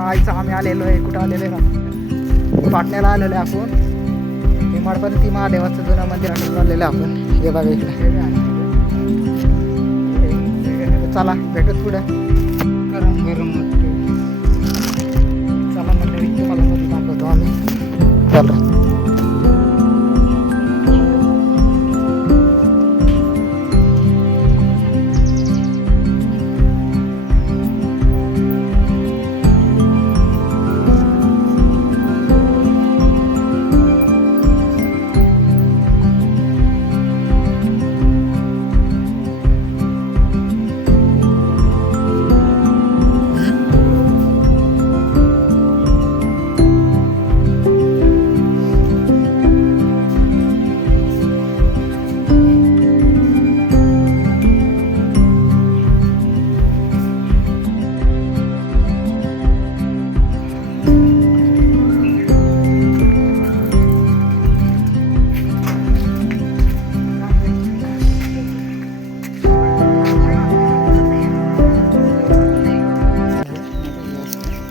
आईचा आम्ही आलेलो आहे. कुठं आलेलो आहे ना, पाटण्याला आलेलो आहे आपण. हिमाडपंथी महादेवाचं जुनं मंदिराकडे चाललेलं आहे आपण. हे बघा इकडे. चला भेटत पुढे. गरम गरम चला मंडळी, तुम्हाला मध्ये दाखवतो आम्ही. चला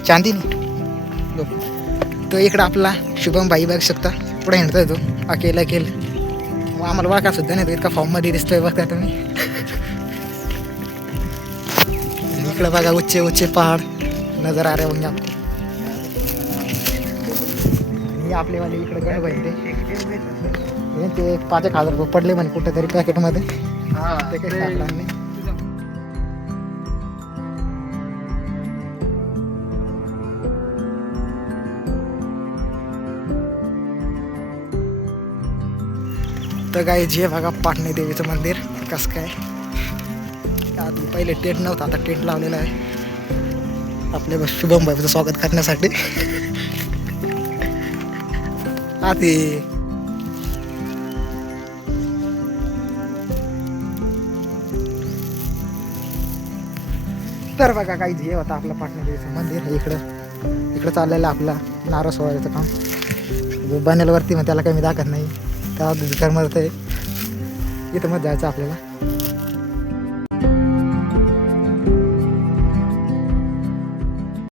चांदीनी तो इकडं आपला शुभम भाई बघू शकता. पुढे हिंडतोय तो अकेला आम्हाला वाका सुद्धा नाही तो, इतका फॉर्ममध्ये दिसतोय बघता तुम्ही. इकडं बघा उच्चे उच्चे पहाड नजर आ रहे होंगे आपको. आपले वाले इकडे गणपती ते 5,000 रुपये पडले म्हणे कुठेतरी पॅकेटमध्ये. ते काही सापडणार नाही. तर काय जे बघा पाटणी देवीचं मंदिर कसं काय. आधी पहिले टेंट नव्हता, आता टेंट लावलेला आहे आपल्या शुभम भाईचं स्वागत करण्यासाठी. आधी तर बघा काही जे होता आपलं पाटणी देवीचं मंदिर. इकडं चाललेलं आपला नारळ सोहळ्याचं काम. बनेलवरती मग त्याला काही मी दाखवत नाही, त्या घर मरत आहे. इथं मग जायचं आपल्याला.